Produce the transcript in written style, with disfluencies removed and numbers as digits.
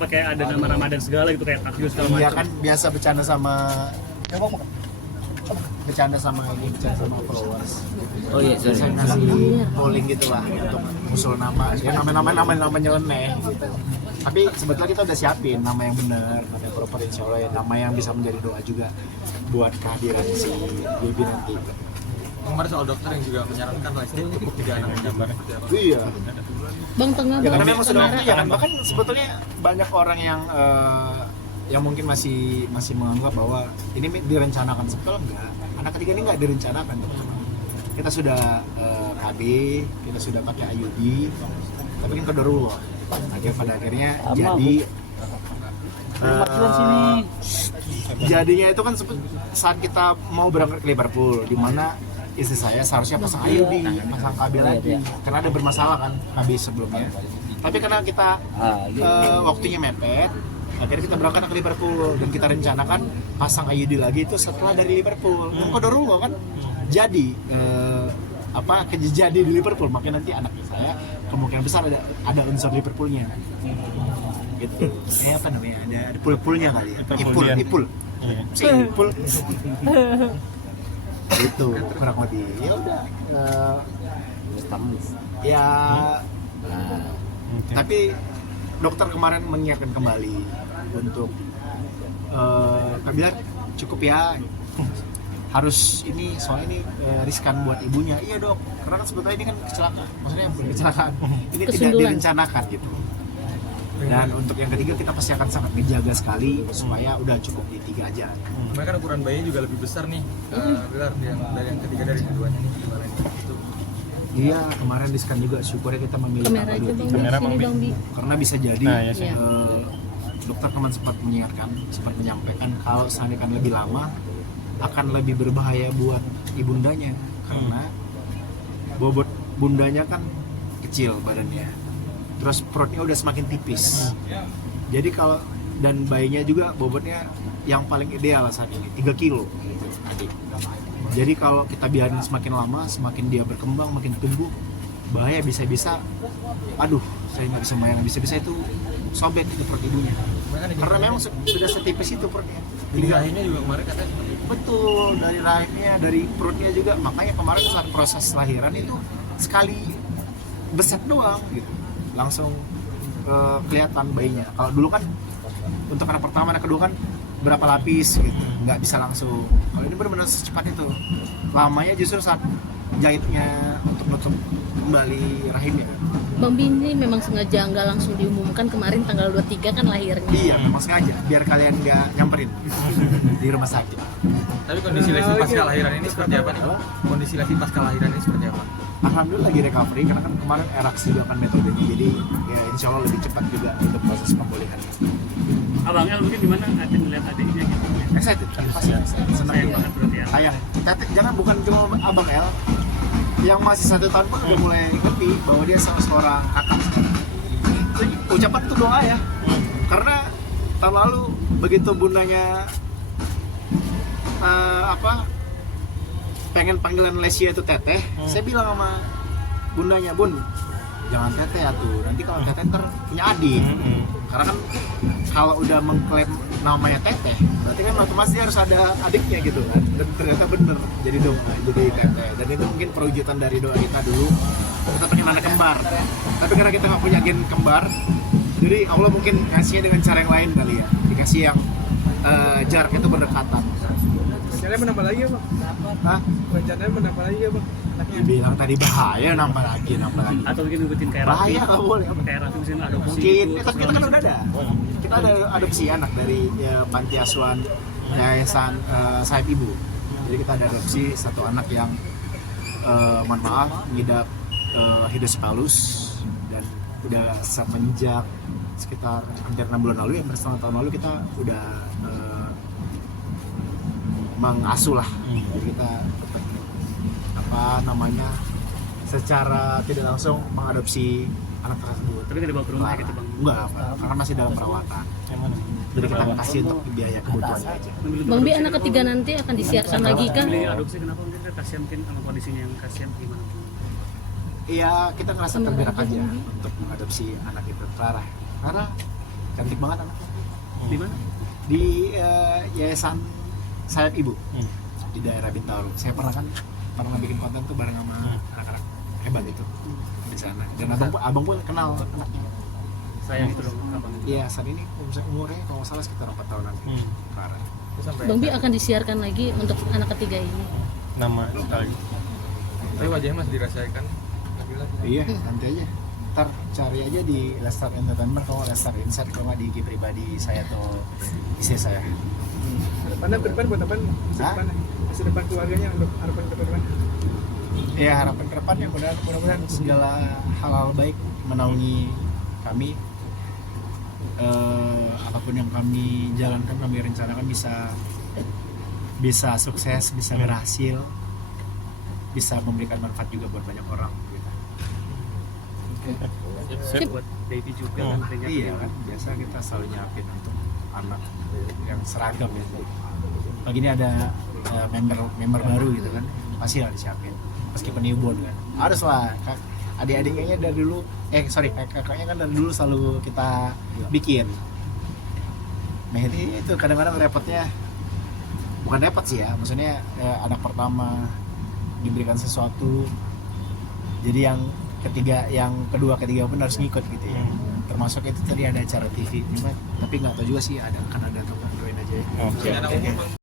apa kayak ada nama Ramadan segala gitu kayak takjil segala macam. Iya kan biasa bercanda sama followers. Oh iya, Saya ngasih polling gitu lah untuk usul nama. Ya nama nyeleneh gitu. Tapi sebetulnya kita udah siapin nama yang benar, nama yang proper, insya Allah ya, nama yang bisa menjadi doa juga buat kehadiran si Baby nanti. Kemarin soal dokter yang juga menyarankan pasti cukup 3 anak gambar. Iya. Bang tengah Ya karena Bang. memang sudah waktunya kan. Bahkan sebetulnya banyak orang yang mungkin masih menganggap bahwa ini direncanakan, sebetulnya enggak. Anak ketiga ini enggak direncanakan. Kita sudah KB, kita sudah pakai IUD, tapi kan qadarullah. Pada akhirnya jadi jadinya itu kan saat kita mau berangkat ke Liverpool, di mana istri saya seharusnya pasang IUD, pasang KB lagi, karena ada bermasalah kan KB sebelumnya. Tapi karena kita waktunya mepet, akhirnya kita berangkat ke Liverpool dan kita rencanakan pasang IUD lagi itu setelah dari Liverpool. Qadarullah kan jadi jadi di Liverpool, makanya nanti anak saya kemungkinan besar ada unsur Liverpoolnya gitu. Apa namanya, ada pool-poolnya kali ya, ipul itu kurang lebih. Ya udah ya tapi dokter kemarin mengingatkan kembali untuk bilang cukup ya, harus ini soalnya ini riskan buat ibunya. Iya dok, karena kan sebetulnya ini kan kecelakaan, maksudnya bukan kecelakaan, ini tidak direncanakan gitu. Dan untuk yang ketiga kita pasti akan sangat menjaga sekali supaya udah cukup di 3 aja. Kemarin kan ukuran bayinya juga lebih besar nih, Gelar dari yang ketiga dari keduanya nih gimana nih? Itu. Iya, kemarin riskan juga, syukurnya kita memilih Kamera aja Bang, sini Bang Bi. karena bisa jadi Iya. dokter kemarin sempat menyampaikan kalau seandainya lebih lama akan lebih berbahaya buat ibundanya, karena bobot bundanya kan kecil badannya, terus perutnya udah semakin tipis. Jadi kalau dan bayinya juga bobotnya yang paling ideal saat ini 3 kilo gitu. Jadi kalau kita biarin semakin lama, semakin dia berkembang, makin tumbuh, bahaya, bisa-bisa aduh saya nggak bisa bayangin, bisa-bisa itu sobek di perut ibunya, karena memang sudah setipis itu perutnya. Dari rahimnya juga kemarin katanya seperti itu. Betul, dari rahimnya, dari perutnya juga. Makanya kemarin saat proses lahiran itu sekali beset doang gitu, langsung kelihatan bayinya. Kalau dulu kan untuk anak pertama, anak kedua kan berapa lapis gitu, nggak bisa langsung. Kalau ini benar-benar secepat itu. Lamanya justru saat jahitnya untuk nutup kembali rahimnya. Bang Bi ini memang sengaja nggak langsung diumumkan kemarin tanggal 23 kan lahirnya. Iya, memang sengaja biar kalian nggak nyamperin di rumah sakit. Tapi kondisi Lesti pasca lahiran ini seperti apa nih? Kondisi Lesti pasca lahiran ini seperti apa? Alhamdulillah lagi recovery, karena kan kemarin eraksi juga kan metodenya, jadi ya insya Allah lebih cepat juga untuk proses pemulihan. Abang El mungkin gimana ngeliat adiknya gitu? Excited, pasti senang Sayang dia. banget berarti ya. Sayang, jangan bukan cuma Abang El, yang masih 1 tahun pun udah mulai ngerti bahwa dia sama seorang kakak. Ucapan itu doa ya, karena tahun lalu begitu bundanya pengen panggilan Lesia itu teteh, saya bilang sama bundanya, bun jangan teteh atuh, nanti kalau teteh ntar punya adik. Karena kan kalau udah mengklaim namanya teteh, berarti kan otomatis dia harus ada adiknya gitu kan. Dan ternyata bener jadi jadi teteh. Dan itu mungkin perwujudan dari doa kita dulu, kita pengen anak kembar. Tapi karena kita nggak punya gen kembar, jadi Allah mungkin ngasihnya dengan cara yang lain kali ya, dikasih yang jarak itu berdekatan. Rencananya menambah lagi ya Bang? Hah? Rencananya menambah lagi ya Bang? Dibilang tadi bahaya, nambah lagi. Atau mungkin ngikutin kayak Raffi. Bahaya nggak boleh. Kayak Raffi misalnya adopsi Mungkin, gitu, tapi kita kan udah ada. Kita ada adopsi anak dari panti asuhan Yayasan Sahib Ibu. Jadi kita ada adopsi 1 anak yang mohon maaf mengidap hidrocephalus, dan udah semenjak sekitar hampir 6 bulan lalu ya, setengah tahun lalu kita udah mengasuh lah. Jadi kita secara tidak langsung mengadopsi anak tersebut. Tapi nggak dibawa ke rumah gitu bang? Enggak, karena masih dalam perawatan. Jadi kita kasih untuk biaya kebutuhan aja. Bang Bi anak ketiga nanti akan disiarkan lagi kah? Pilih adopsi kenapa? Mungkin kita kasihan, mungkin sama kondisinya yang kasihan gimana? Iya, kita ngerasa tergerak aja untuk mengadopsi anak itu, Clara. Karena cantik banget anaknya. Di mana? Di Yayasan Sayap Ibu di daerah Bintaro. Saya pernah bikin konten tuh bareng sama anak-anak hebat itu di sana. Dan abang pun kenal anaknya. Sayang itu dong abang. Iya, saat ini umurnya kalau nggak salah sekitar 4 tahunan. Clara. Terus sampai Bang Bi akan disiarkan lagi untuk anak ketiga ini. Nama sekali. tapi wajahnya masih dirahasiakan. Iya, nanti aja. Ntar cari aja di Lestar Entertainment kalau Lestar Insight kalau nggak di IG pribadi saya atau istri saya. Harapannya ke depan buat apa? Masa depan keluarganya untuk harapan ke depan. Ya harapan ke depan ya mudah-mudahan segala hal-hal baik menaungi kami. Apapun yang kami jalankan, kami rencanakan bisa sukses, bisa berhasil, bisa memberikan manfaat juga buat banyak orang gitu. Sip. Buat baby juga kan banyak. Iya kan, biasa kita selalu nyiapin untuk anak yang seragam ya. Pagi ini ada member baru gitu kan, pasti harus disiapin. Meskipun newborn kan, harus lah. Adik-adiknya dari dulu, kakaknya kan dari dulu selalu kita bikin. Nah itu kadang-kadang repotnya, bukan repot sih ya, maksudnya anak pertama diberikan sesuatu, jadi yang kedua ketiga pun harus ngikut gitu ya. Termasuk itu tadi ada acara TV, tapi nggak tahu juga sih akan ada atau nggak, doain aja ya. Oke.